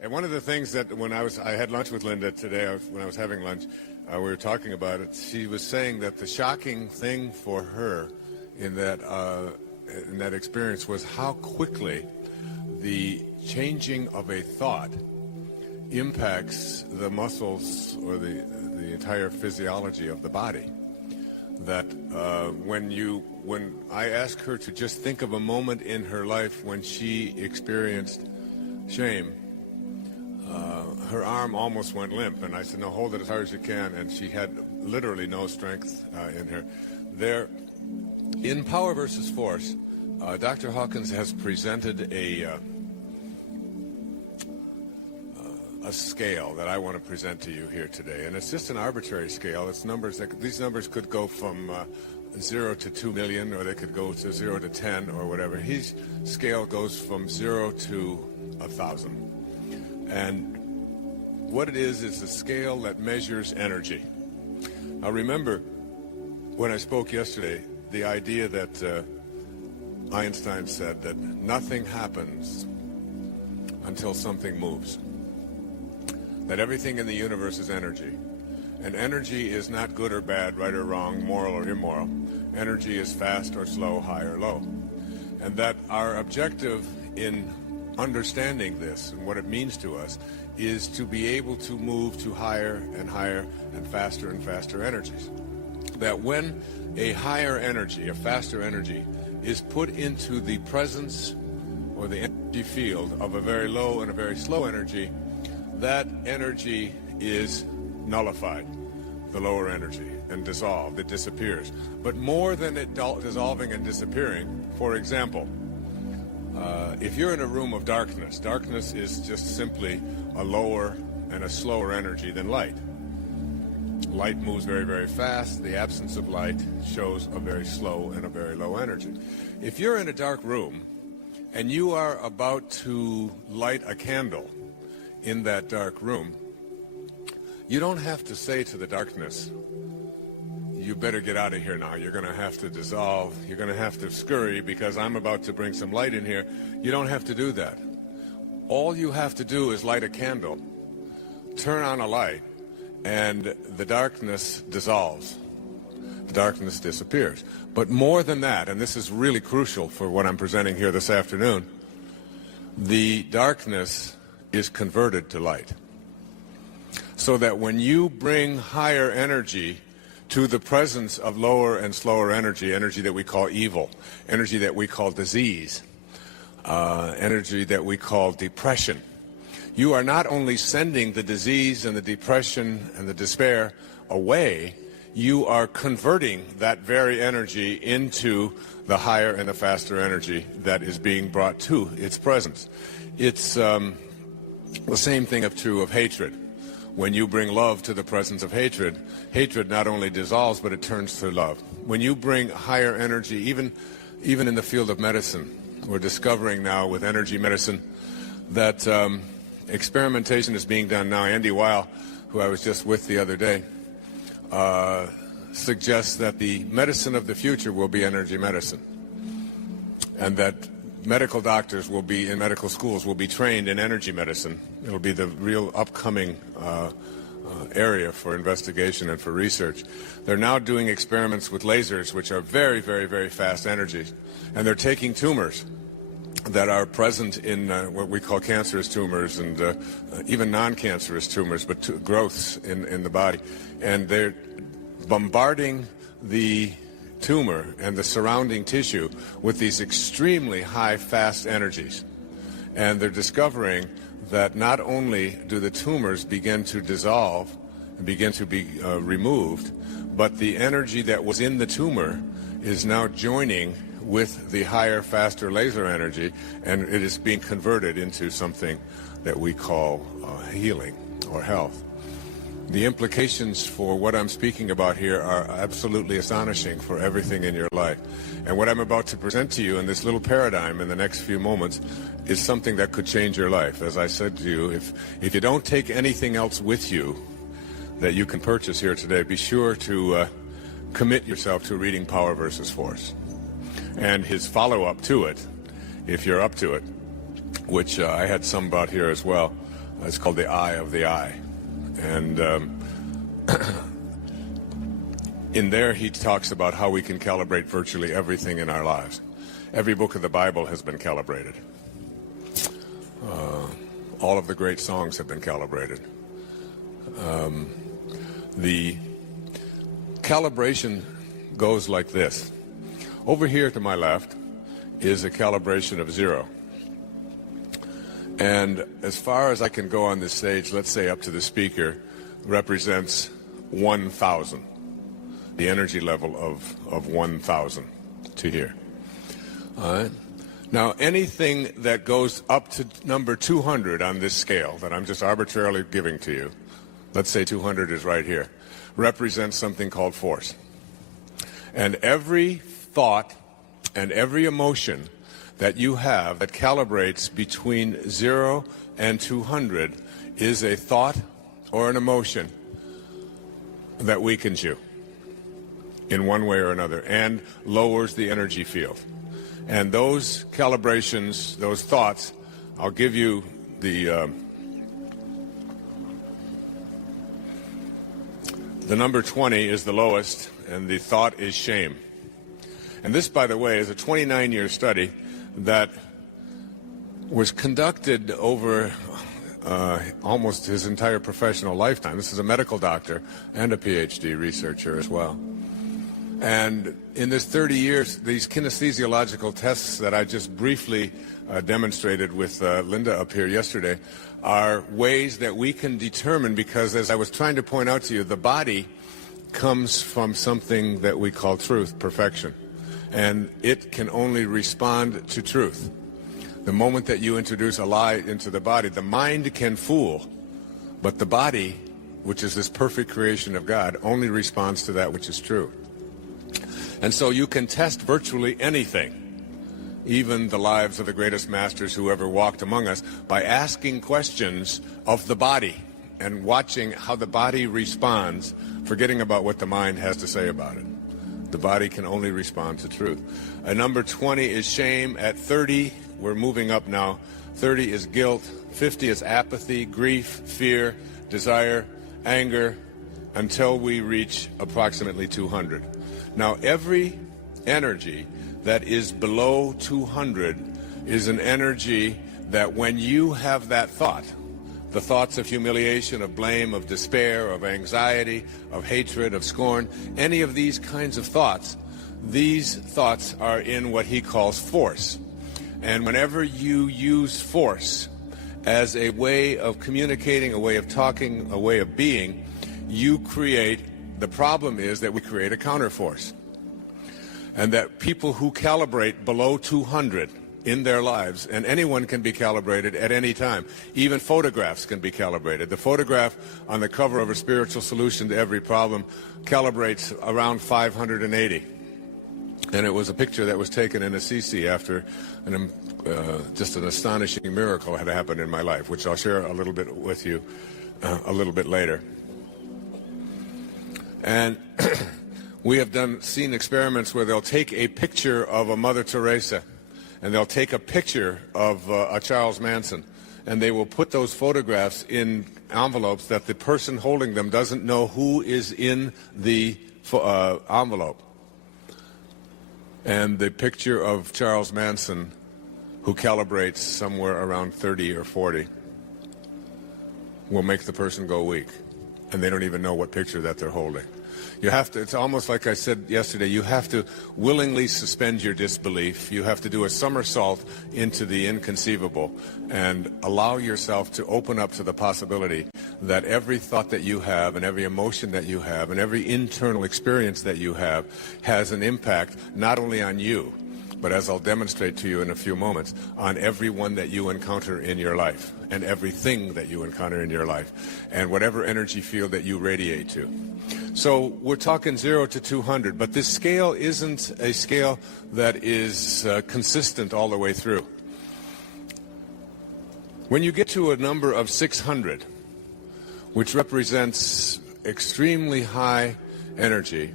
And one of the things that I had lunch with Linda today, when I was having lunch, we were talking about it. She was saying that the shocking thing for her in that experience was how quickly the changing of a thought impacts the muscles or the entire physiology of the body. That when I asked her to just think of a moment in her life when she experienced shame, her arm almost went limp, and I said, no, hold it as hard as you can, and she had literally no strength in her. There, in Power versus Force, Dr. Hawkins has presented a scale that I want to present to you here today, and it's just an arbitrary scale. It's numbers these numbers could go from 0 to 2 million, or they could go to 0 to 10, or whatever. His scale goes from 0 to 1,000, and what it is a scale that measures energy. Now remember, when I spoke yesterday, the idea that Einstein said that nothing happens until something moves. That everything in the universe is energy. And energy is not good or bad, right or wrong, moral or immoral. Energy is fast or slow, high or low. And that our objective in understanding this and what it means to us is to be able to move to higher and higher and faster energies. That when a higher energy, a faster energy, is put into the presence or the energy field of a very low and a very slow energy, that energy is nullified, the lower energy, and dissolved. It disappears. But more than it dissolving and disappearing, for example, if you're in a room of darkness, darkness is just simply a lower and a slower energy than light. Light moves very, very fast. The absence of light shows a very slow and a very low energy. If you're in a dark room and you are about to light a candle in that dark room, you don't have to say to the darkness, you better get out of here now. You're going to have to dissolve. You're going to have to scurry because I'm about to bring some light in here. You don't have to do that. All you have to do is light a candle, turn on a light, and the darkness dissolves. The darkness disappears. But more than that, and this is really crucial for what I'm presenting here this afternoon, the darkness is converted to light. So that when you bring higher energy to the presence of lower and slower energy, energy that we call evil, energy that we call disease, energy that we call depression, you are not only sending the disease and the depression and the despair away, you are converting that very energy into the higher and the faster energy that is being brought to its presence. It's the same thing true of hatred. When you bring love to the presence of hatred, hatred not only dissolves, but it turns to love. When you bring higher energy, even in the field of medicine, we're discovering now with energy medicine that experimentation is being done now. Andy Weil, who I was just with the other day, suggests that the medicine of the future will be energy medicine, and that medical doctors will be in medical schools will be trained in energy medicine. It'll be the real upcoming area for investigation and for research. They're now doing experiments with lasers, which are very, very, very fast energies, and they're taking tumors that are present in what we call cancerous tumors and even non-cancerous tumors, but growths in the body, and they're bombarding the tumor and the surrounding tissue with these extremely high, fast energies. And they're discovering that not only do the tumors begin to dissolve and begin to be removed, but the energy that was in the tumor is now joining with the higher, faster laser energy, and it is being converted into something that we call healing or health. The implications for what I'm speaking about here are absolutely astonishing for everything in your life. And what I'm about to present to you in this little paradigm in the next few moments is something that could change your life. As I said to you, if you don't take anything else with you that you can purchase here today, be sure to commit yourself to reading Power versus Force. And his follow-up to it, if you're up to it, which I had some about here as well, It's called the eye of the eye. And in there he talks about how we can calibrate virtually everything in our lives. Every book of the Bible has been calibrated. All of the great songs have been calibrated. The calibration goes like this. Over here to my left is a calibration of 0. And as far as I can go on this stage, let's say up to the speaker, represents 1,000. The energy level of 1,000 to here. All right. Now, anything that goes up to number 200 on this scale that I'm just arbitrarily giving to you, let's say 200 is right here, represents something called force. And every thought and every emotion that you have that calibrates between 0 and 200 is a thought or an emotion that weakens you in one way or another and lowers the energy field. And those calibrations, those thoughts, I'll give you the number 20 is the lowest, and the thought is shame. And this, by the way, is a 29-year study that was conducted over almost his entire professional lifetime. This is a medical doctor and a PhD researcher as well. And in this 30 years, these kinesthesiological tests that I just briefly demonstrated with Linda up here yesterday are ways that we can determine, because as I was trying to point out to you, the body comes from something that we call truth, perfection. And it can only respond to truth. The moment that you introduce a lie into the body, the mind can fool, but the body, which is this perfect creation of God, only responds to that which is true. And so you can test virtually anything, even the lives of the greatest masters who ever walked among us, by asking questions of the body and watching how the body responds, forgetting about what the mind has to say about it. The body can only respond to truth. Number 20 is shame. At 30, we're moving up now. 30 is guilt. 50 is apathy, grief, fear, desire, anger, until we reach approximately 200. Now, every energy that is below 200 is an energy that when you have that thought, the thoughts of humiliation, of blame, of despair, of anxiety, of hatred, of scorn, any of these kinds of thoughts, these thoughts are in what he calls force. And whenever you use force as a way of communicating, a way of talking, a way of being, you create, the problem is that we create a counterforce. And that people who calibrate below 200 in their lives, and anyone can be calibrated at any time. Even photographs can be calibrated. The photograph on the cover of A Spiritual Solution to Every Problem calibrates around 580. And it was a picture that was taken in Assisi after just an astonishing miracle had happened in my life, which I'll share a little bit with you a little bit later. And we have seen experiments where they'll take a picture of a Mother Teresa, and they'll take a picture of a Charles Manson, and they will put those photographs in envelopes that the person holding them doesn't know who is in the envelope. And the picture of Charles Manson, who calibrates somewhere around 30 or 40, will make the person go weak, and they don't even know what picture that they're holding. You have to, it's almost like I said yesterday, you have to willingly suspend your disbelief. You have to do a somersault into the inconceivable and allow yourself to open up to the possibility that every thought that you have and every emotion that you have and every internal experience that you have has an impact not only on you, but as I'll demonstrate to you in a few moments, on everyone that you encounter in your life and everything that you encounter in your life and whatever energy field that you radiate to. So we're talking 0 to 200, but this scale isn't a scale that is consistent all the way through. When you get to a number of 600, which represents extremely high energy,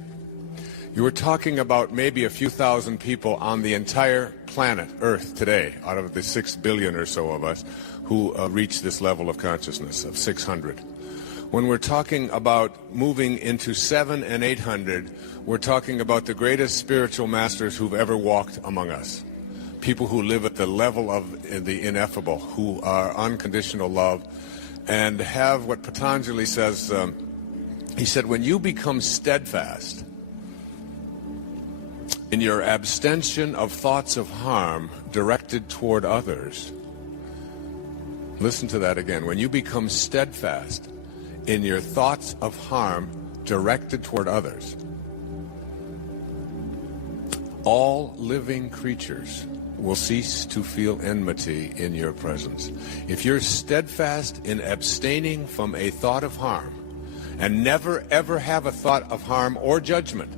you were talking about maybe a few thousand people on the entire planet Earth today, out of the 6 billion or so of us, who reach this level of consciousness of 600. When we're talking about moving into 700 and 800, we're talking about the greatest spiritual masters who've ever walked among us. People who live at the level of the ineffable, who are unconditional love, and have what Patanjali says, he said, when you become steadfast in your abstention of thoughts of harm directed toward others, listen to that again, when you become steadfast in your thoughts of harm directed toward others, all living creatures will cease to feel enmity in your presence. If you're steadfast in abstaining from a thought of harm, and never ever have a thought of harm or judgment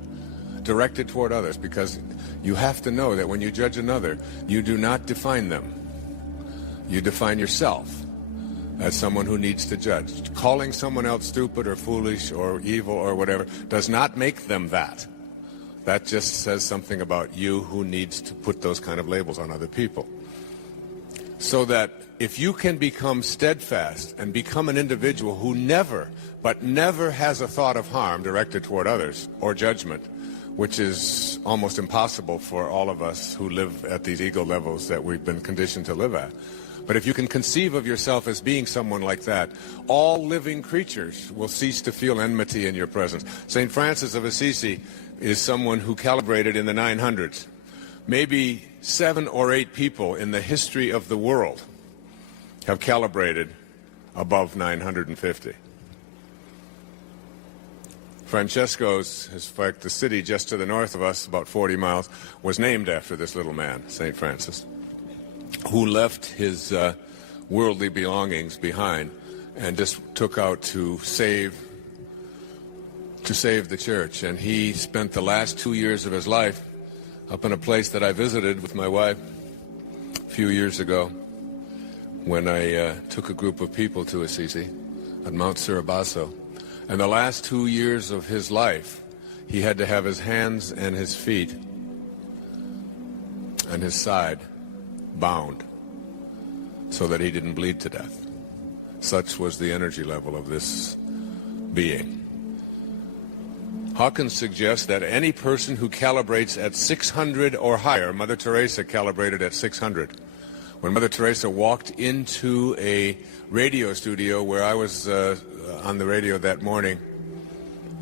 directed toward others, because you have to know that when you judge another, you do not define them. You define yourself as someone who needs to judge. Calling someone else stupid or foolish or evil or whatever does not make them that. That just says something about you who needs to put those kind of labels on other people. So that if you can become steadfast and become an individual who never, but never has a thought of harm directed toward others or judgment, which is almost impossible for all of us who live at these ego levels that we've been conditioned to live at. But if you can conceive of yourself as being someone like that, all living creatures will cease to feel enmity in your presence. St. Francis of Assisi is someone who calibrated in the 900s. Maybe 7 or 8 people in the history of the world have calibrated above 950. Francesco's, in fact, the city just to the north of us, about 40 miles, was named after this little man, St. Francis, who left his worldly belongings behind and just took out to save the church. And he spent the last 2 years of his life up in a place that I visited with my wife a few years ago when I took a group of people to Assisi at Mount Suribasso. And the last 2 years of his life, he had to have his hands and his feet and his side bound so that he didn't bleed to death. Such was the energy level of this being. Hawkins suggests that any person who calibrates at 600 or higher, Mother Teresa calibrated at 600. When Mother Teresa walked into a radio studio where I was on the radio that morning,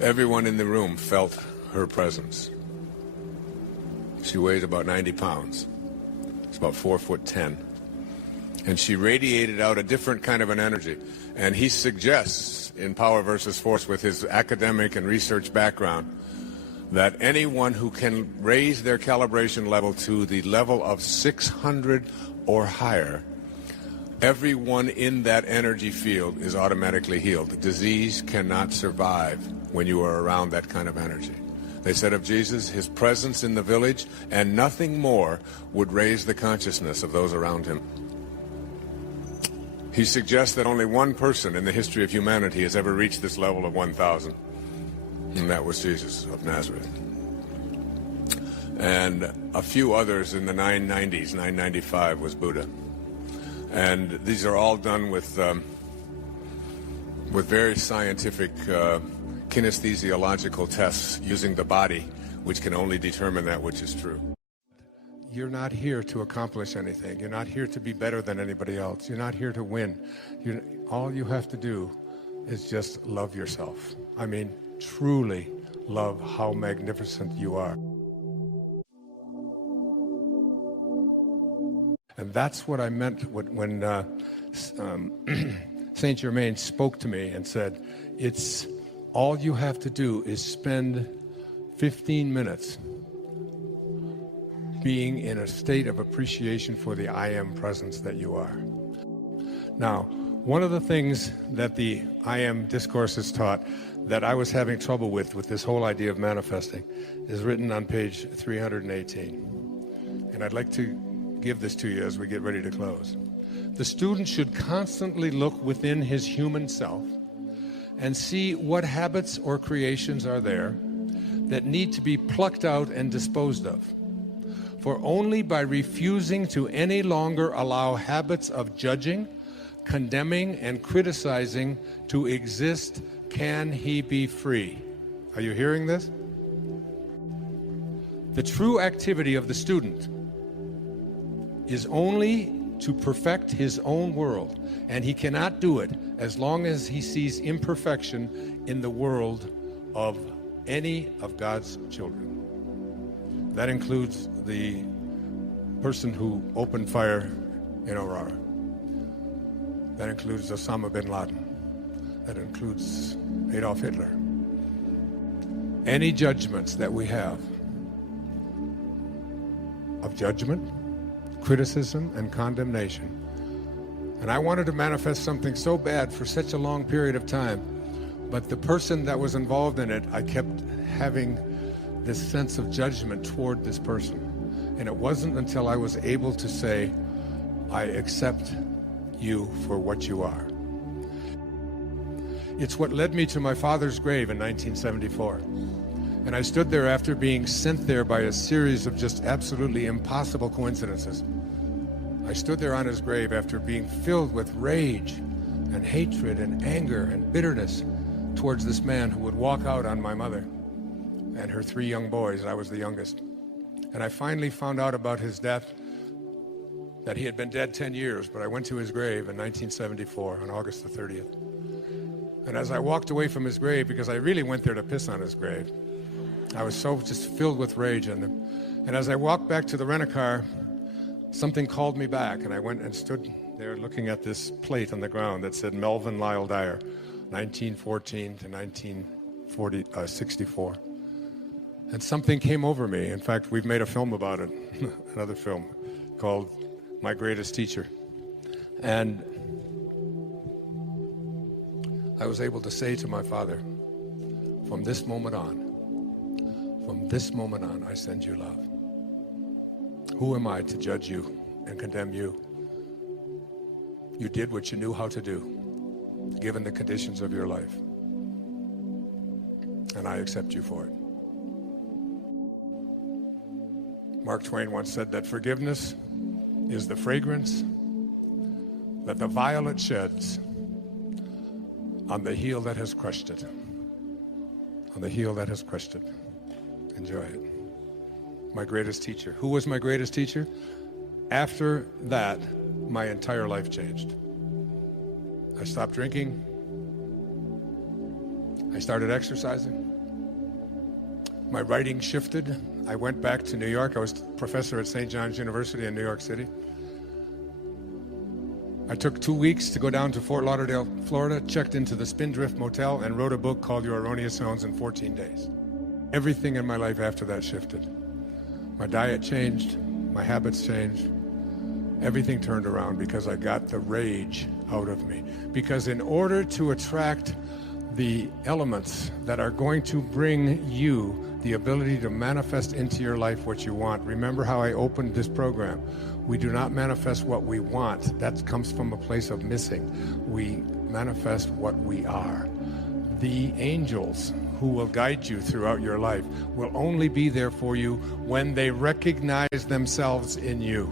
everyone in the room felt her presence. She weighed about 90 pounds. It's about 4'10". And she radiated out a different kind of an energy. And he suggests in Power versus Force, with his academic and research background, that anyone who can raise their calibration level to the level of 600 or higher, everyone in that energy field is automatically healed. Disease cannot survive when you are around that kind of energy. They said of Jesus, his presence in the village and nothing more would raise the consciousness of those around him. He suggests that only one person in the history of humanity has ever reached this level of 1,000, and that was Jesus of Nazareth. And a few others in the 990s, 995 was Buddha. And these are all done with very scientific kinesthesiological tests using the body, which can only determine that which is true. You're not here to accomplish anything. You're not here to be better than anybody else. You're not here to win. All you have to do is just love yourself. I mean, truly love how magnificent you are. And that's what I meant when Saint Germain spoke to me and said, it's all you have to do is spend 15 minutes being in a state of appreciation for the I Am presence that you are. Now, one of the things that the I Am discourses taught that I was having trouble with this whole idea of manifesting is written on page 318. And I'd like to give this to you as we get ready to close. The student should constantly look within his human self and see what habits or creations are there that need to be plucked out and disposed of. For only by refusing to any longer allow habits of judging, condemning and criticizing to exist, can he be free? Are you hearing this? The true activity of the student is only to perfect his own world, and he cannot do it as long as he sees imperfection in the world of any of God's children. That includes the person who opened fire in Aurora. That includes Osama bin Laden. That includes Adolf Hitler. Any judgments that we have of judgment, criticism, and condemnation. And I wanted to manifest something so bad for such a long period of time, but the person that was involved in it, I kept having this sense of judgment toward this person. And it wasn't until I was able to say, I accept you for what you are. It's what led me to my father's grave in 1974. And I stood there after being sent there by a series of just absolutely impossible coincidences. I stood there on his grave after being filled with rage and hatred and anger and bitterness towards this man who would walk out on my mother and her 3 young boys. I was the youngest. And I finally found out about his death, that he had been dead 10 years, but I went to his grave in 1974 on August the 30th. And as I walked away from his grave, because I really went there to piss on his grave, I was so just filled with rage in him. And as I walked back to the rent-a-car, something called me back, and I went and stood there looking at this plate on the ground that said Melvin Lyle Dyer, 1914 to 1964. And something came over me. In fact, we've made a film about it, another film called My Greatest Teacher. And I was able to say to my father, from this moment on, I send you love. Who am I to judge you and condemn you? You did what you knew how to do, given the conditions of your life. And I accept you for it. Mark Twain once said that forgiveness is the fragrance that the violet sheds on the heel that has crushed it. On the heel that has crushed it. Enjoy it. My greatest teacher. Who was my greatest teacher? After that, my entire life changed. I stopped drinking. I started exercising. My writing shifted. I went back to New York. I was professor at St. John's University in New York City. I took 2 weeks to go down to Fort Lauderdale, Florida, checked into the Spindrift Motel, and wrote a book called Your Erroneous Zones in 14 days. Everything in my life after that shifted. My diet changed, my habits changed, everything turned around because I got the rage out of me. Because in order to attract the elements that are going to bring you the ability to manifest into your life what you want, remember how I opened this program. We do not manifest what we want. That comes from a place of missing. We manifest what we are. The angels who will guide you throughout your life will only be there for you when they recognize themselves in you.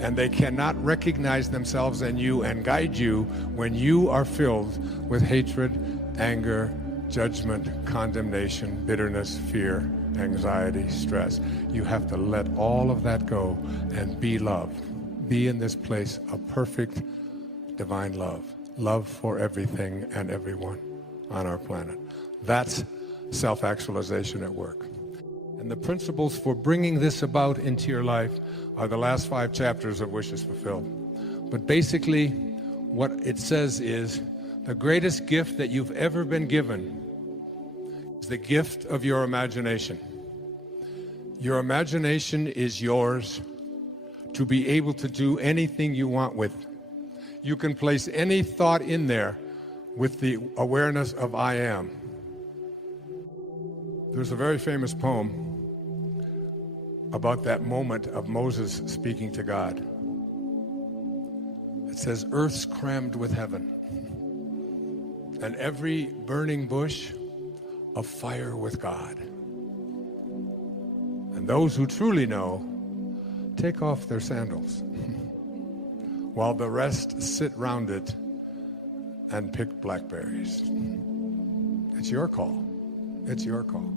And they cannot recognize themselves in you and guide you when you are filled with hatred, anger, judgment, condemnation, bitterness, fear, anxiety, stress. You have to let all of that go and be love. Be in this place of perfect divine love. Love for everything and everyone on our planet. That's self-actualization at work. And the principles for bringing this about into your life are the last 5 chapters of Wishes Fulfilled. But basically, what it says is the greatest gift that you've ever been given is the gift of your imagination. Your imagination is yours to be able to do anything you want with. You can place any thought in there with the awareness of I am. There's a very famous poem about that moment of Moses speaking to God. It says, earth's crammed with heaven, and every burning bush afire with God. And those who truly know take off their sandals. while the rest sit round it and pick blackberries. It's your call. It's your call.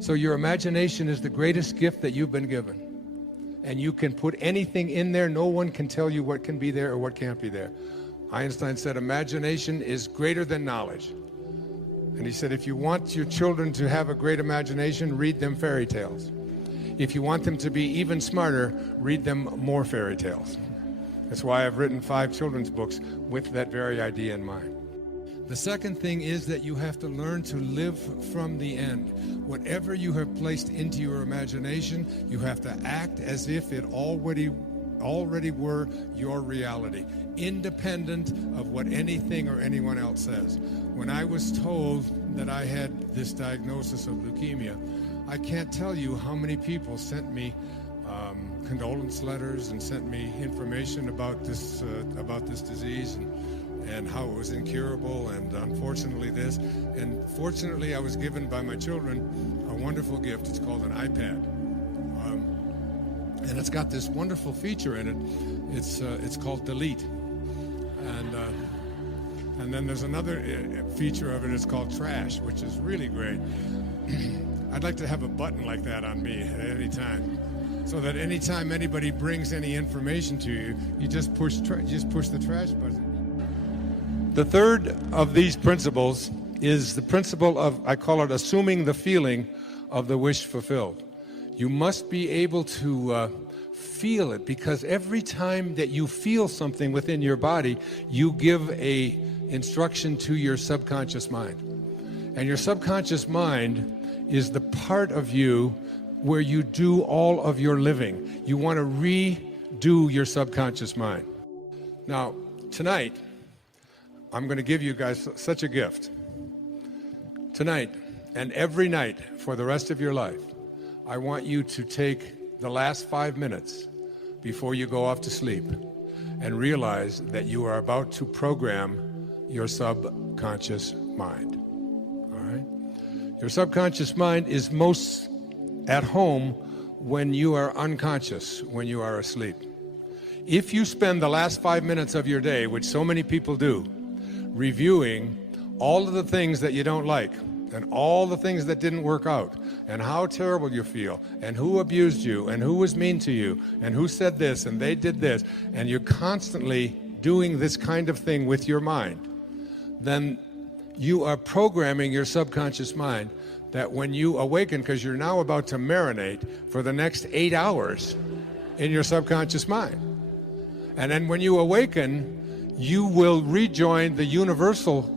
So your imagination is the greatest gift that you've been given. And you can put anything in there. No one can tell you what can be there or what can't be there. Einstein said imagination is greater than knowledge. And he said if you want your children to have a great imagination, read them fairy tales. If you want them to be even smarter, read them more fairy tales. That's why I've written 5 children's books with that very idea in mind. The second thing is that you have to learn to live from the end. Whatever you have placed into your imagination, you have to act as if it already were your reality, independent of what anything or anyone else says. When I was told that I had this diagnosis of leukemia, I can't tell you how many people sent me condolence letters and sent me information about this disease and how it was incurable and unfortunately this. And fortunately, I was given by my children a wonderful gift. It's called an iPad. And it's got this wonderful feature in it. It's called Delete. And then there's another feature of it. It's called Trash, which is really great. I'd like to have a button like that on me at any time, so that anytime anybody brings any information to you, you just push the trash button. The third of these principles is the principle of, I call it assuming the feeling of the wish fulfilled. You must be able to feel it, because every time that you feel something within your body, you give a instruction to your subconscious mind. And your subconscious mind is the part of you where you do all of your living. You want to redo your subconscious mind. Now, tonight, I'm going to give you guys such a gift. Tonight, and every night for the rest of your life, I want you to take the last 5 minutes before you go off to sleep and realize that you are about to program your subconscious mind. All right? Your subconscious mind is most at home when you are unconscious, when you are asleep. If you spend the last 5 minutes of your day, which so many people do, reviewing all of the things that you don't like and all the things that didn't work out and how terrible you feel and who abused you and who was mean to you and who said this and they did this, and you're constantly doing this kind of thing with your mind, then you are programming your subconscious mind that when you awaken, because you're now about to marinate for the next 8 hours in your subconscious mind. And then when you awaken, you will rejoin the universal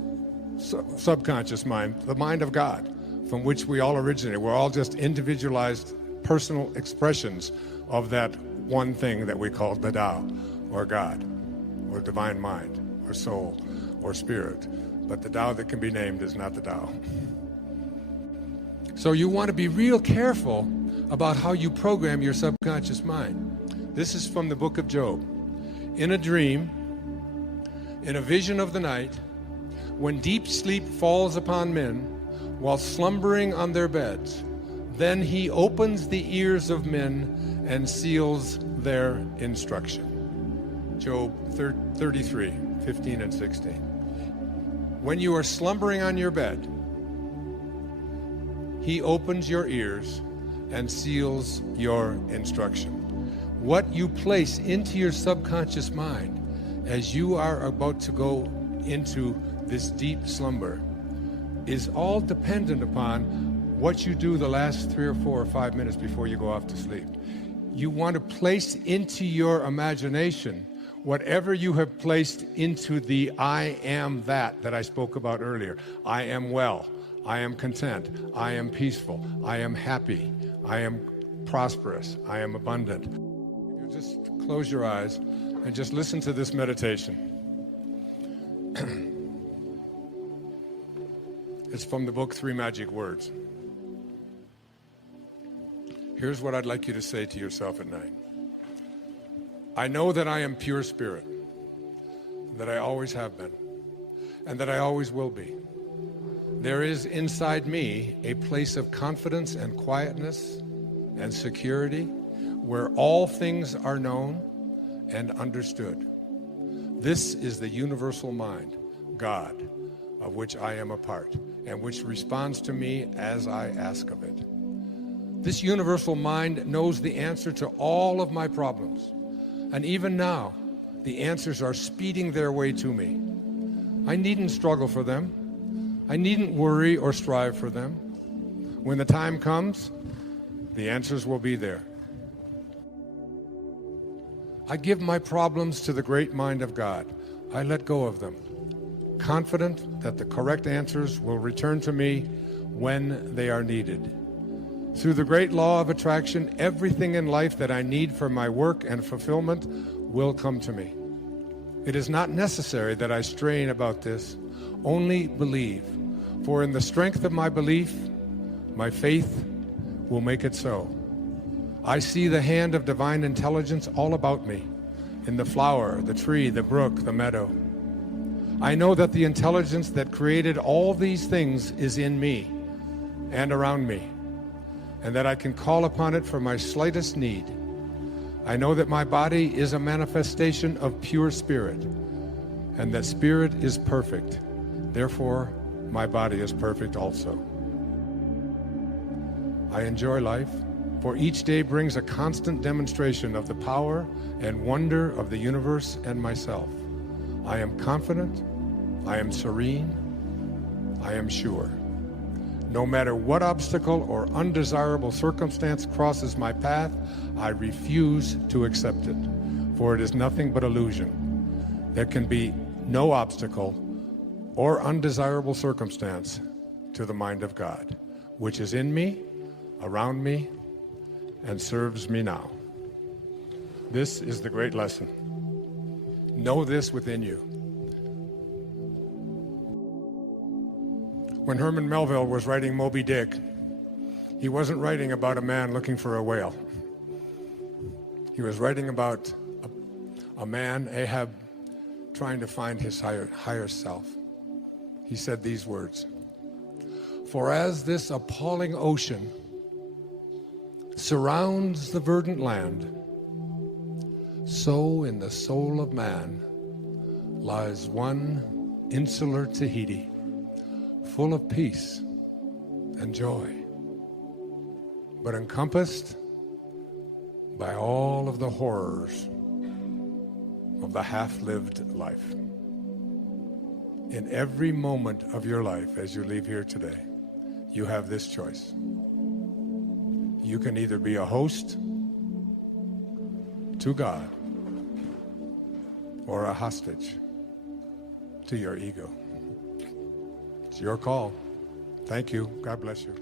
subconscious mind, the mind of God, from which we all originate. We're all just individualized personal expressions of that one thing that we call the Tao, or God, or divine mind, or soul, or spirit. But the Tao that can be named is not the Tao. So you want to be real careful about how you program your subconscious mind. This is from the book of Job. In a dream, in a vision of the night, when deep sleep falls upon men while slumbering on their beds, then he opens the ears of men and seals their instruction. Job 33, 15 and 16. When you are slumbering on your bed, he opens your ears and seals your instruction. What you place into your subconscious mind as you are about to go into this deep slumber is all dependent upon what you do the last 3 or 4 or 5 minutes before you go off to sleep. You want to place into your imagination whatever you have placed into the I am that I spoke about earlier. I am well. I am content. I am peaceful. I am happy. I am prosperous. I am abundant. You just close your eyes and just listen to this meditation. It's from the book 3 Magic Words. Here's what I'd like you to say to yourself at night. I know that I am pure spirit, that I always have been, and that I always will be. There is inside me a place of confidence and quietness and security where all things are known and understood. This is the universal mind, God, of which I am a part, and which responds to me as I ask of it. This universal mind knows the answer to all of my problems, and even now, the answers are speeding their way to me. I needn't struggle for them. I needn't worry or strive for them. When the time comes, the answers will be there. I give my problems to the great mind of God. I let go of them, confident that the correct answers will return to me when they are needed. Through the great law of attraction, everything in life that I need for my work and fulfillment will come to me. It is not necessary that I strain about this, only believe, for in the strength of my belief, my faith will make it so. I see the hand of divine intelligence all about me, in the flower, the tree, the brook, the meadow. I know that the intelligence that created all these things is in me and around me, and that I can call upon it for my slightest need. I know that my body is a manifestation of pure spirit, and that spirit is perfect. Therefore, my body is perfect also. I enjoy life, for each day brings a constant demonstration of the power and wonder of the universe and myself. I am confident, I am serene, I am sure. No matter what obstacle or undesirable circumstance crosses my path, I refuse to accept it, for it is nothing but illusion. There can be no obstacle or undesirable circumstance to the mind of God, which is in me, around me, and serves me now. This is the great lesson. Know this within you. When Herman Melville was writing Moby Dick, he wasn't writing about a man looking for a whale. He was writing about a man, Ahab, trying to find his higher self. He said these words, "For as this appalling ocean surrounds the verdant land, so in the soul of man lies one insular Tahiti, full of peace and joy, but encompassed by all of the horrors of the half-lived life." In every moment of your life as you leave here today, you have this choice. You can either be a host to God or a hostage to your ego. It's your call. Thank you. God bless you.